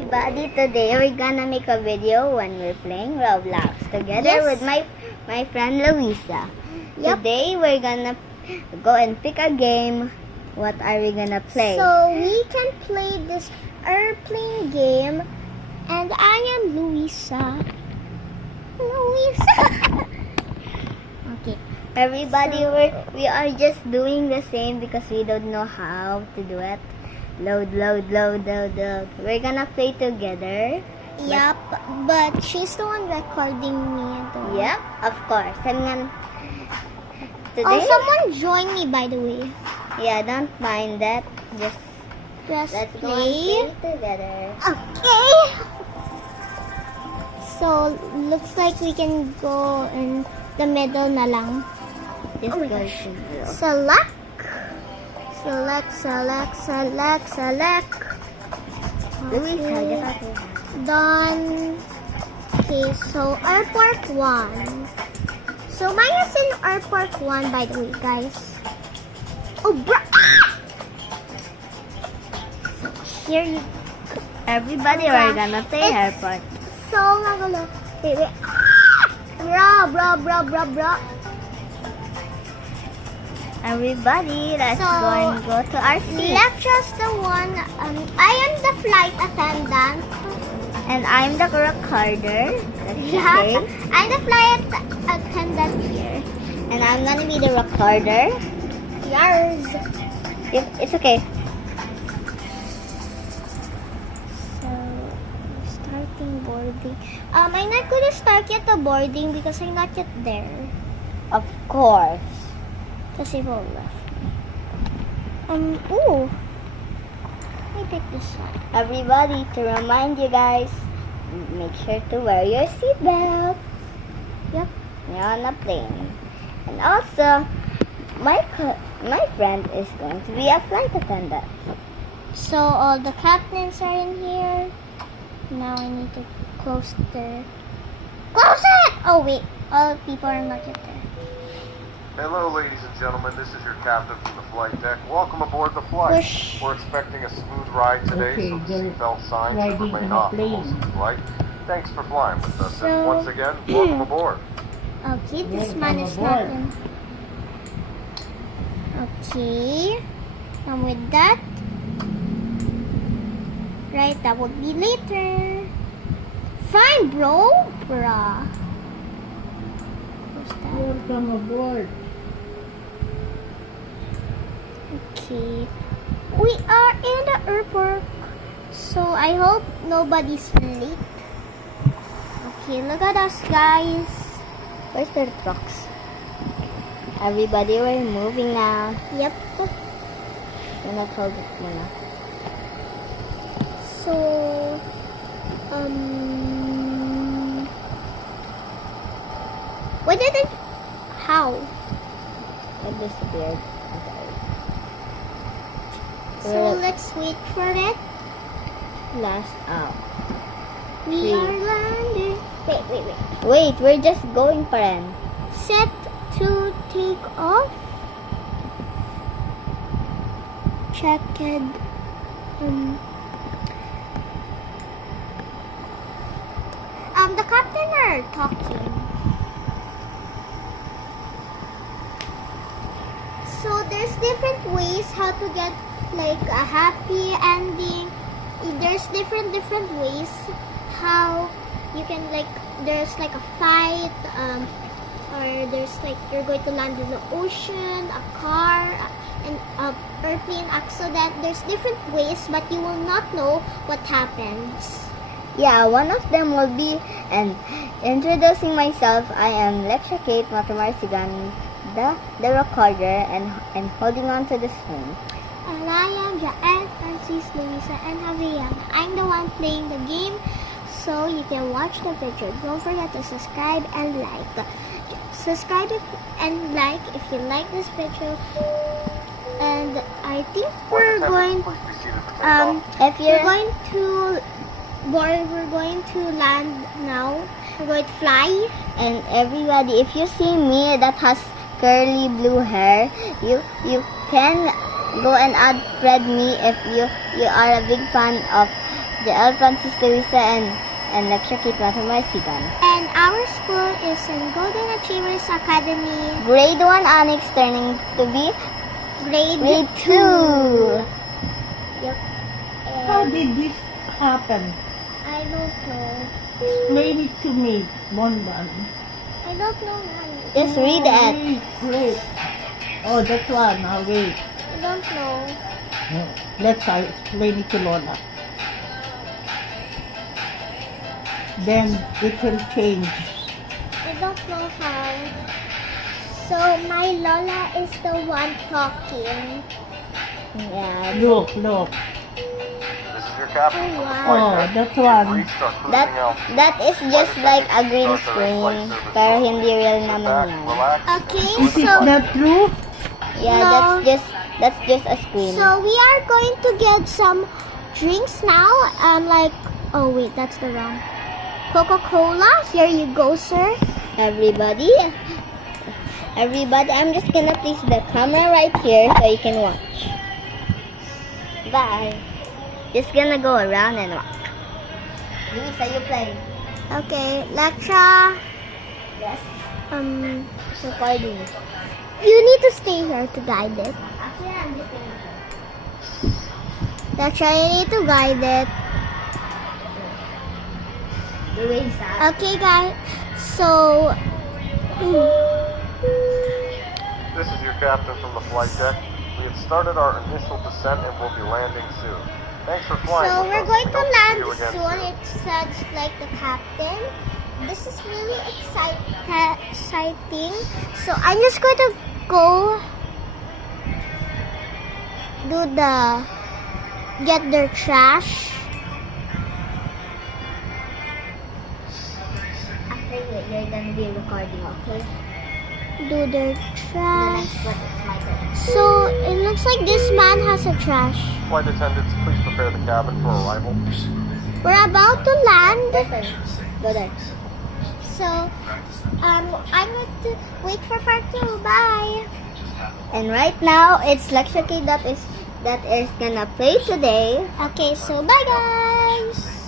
Everybody, today we're gonna make a video when we're playing Roblox together with my friend Louisa. Today we're gonna go and pick a game. What are we gonna play? So we can play this airplane game, and I am Louisa. Okay. Everybody, we are just doing the same because we don't know how to do it. Load. We're gonna play together. Yep, but she's the one recording me. Yep, of course. Today, Oh, someone joined me, by the way. yeah, don't mind that. Just let's go play. and play together. Okay. So, looks like we can go in the middle na lang. Just Oh my go gosh. to middle. Select. Louisa, Okay. get out here. Done. Okay, so airport 1. So mine is in airport 1, by the way, guys. Oh, here you Everybody, Oh we're gosh. gonna play It's- airport. so magulo. Wait. Bro. Everybody, let's So, go and go to our seat. Let's just the one. I am the flight attendant. And I'm the recorder. That's Yeah, okay. I'm the flight attendant here. And I'm gonna be the recorder. Yours. It's okay. So, starting boarding. I'm not gonna start yet the boarding because I'm not yet there. Of course. Kasi people left. Ooh. I pick this one. Everybody, to remind you guys, make sure to wear your seatbelt. Yep. You're on a plane. And also, my friend is going to be a flight attendant. So, all the captains are in here. Now I need to close the... Close it! Oh, wait. All people are not yet there. Hello, ladies and gentlemen. This is your captain from the flight deck. Welcome aboard the flight. Push. We're expecting a smooth ride today, Okay, so the you're seatbelt signs riding should remain on a off for most of the flight. Thanks for flying with us, and So- once again, welcome aboard. Okay, this Welcome man is not aboard. in. Okay. And with that, right, that would be later. Fine, bro. Bruh. What's that? Welcome aboard. Okay. We are in the airport. So I hope nobody's late. Okay, look at us, guys. Where's the trucks? Everybody, we're moving now. Yep. Gonna hold it muna. So, what did it? How? It disappeared. So let's wait for it. Last out. We Three. are landing. Wait. Wait, we're just going pa rin. Set to take off. Checked. The captain are talking. So there's different ways how to get like a happy ending. There's different ways how you can there's like a fight, or there's like you're going to land in the ocean, a car, an airplane accident. There's different ways, but you will not know what happens. Yeah, one of them will be, and introducing myself, I am Lecture Kate Matamarsigan, the recorder, and holding on to the screen. And I am Jael, Francis, Louisa, and Javier. I'm the one playing the game, so you can watch the video. Don't forget to subscribe and like. Subscribe and like if you like this video. And I think we're going. Please be seated for takeoff. If you're We're going to land now. We're going to fly. and everybody, if you see me that has curly blue hair, you can go and add friend me if you are a big fan of Jael Francis Luisa and Lecture Kate Matamasigan. And our school is in Golden Achievers Academy, Grade 1 Annex turning to be grade 2. Yep. How And did this happen? I don't know. Explain it to me, Bonban. I don't know, honey. Just read it. Wait. Oh, that one. Now wait. I don't know. Let's explain it to Lola. Then it will change. I don't know how. So my Lola is the one talking. Yeah. Look. This is your captain from the Oh, flight Oh, deck. that We've one. reached our cruising That altitude. that is just like a green Start the flight screen. service Pero mode. hindi real Sit naman back, yan. relax, Okay, enjoy the Is it so- flight. not true? Yeah, No. that's just a screen. So we are going to get some drinks now. Like, oh wait, that's the wrong. Coca-Cola. Here you go, sir. Everybody, I'm just gonna place the camera right here so you can watch. Bye. Just gonna go around and walk. Luisa, you playing? Okay, Lectra. Yes. Recording. You need to stay here to guide it. Actually, I'm just gonna. Lectra, you need to guide it. Luisa. Okay, guys. So, This is your captain from the flight deck. We have started our initial descent and will be landing soon. Thanks for flying. So with we're us. going We to hope land see you again soon. It says like the captain. This is really exciting. So I'm just going to go get their trash. After you're gonna be recording, okay? Do their The trash. next one is my turn. So it looks like this man has a trash. Flight attendants, please prepare the cabin for arrival. We're about to land. Your turn. Go there. So I'm going to wait for part 2. Bye. And right now, it's Lecture Kate that is gonna play today. Okay, so bye guys.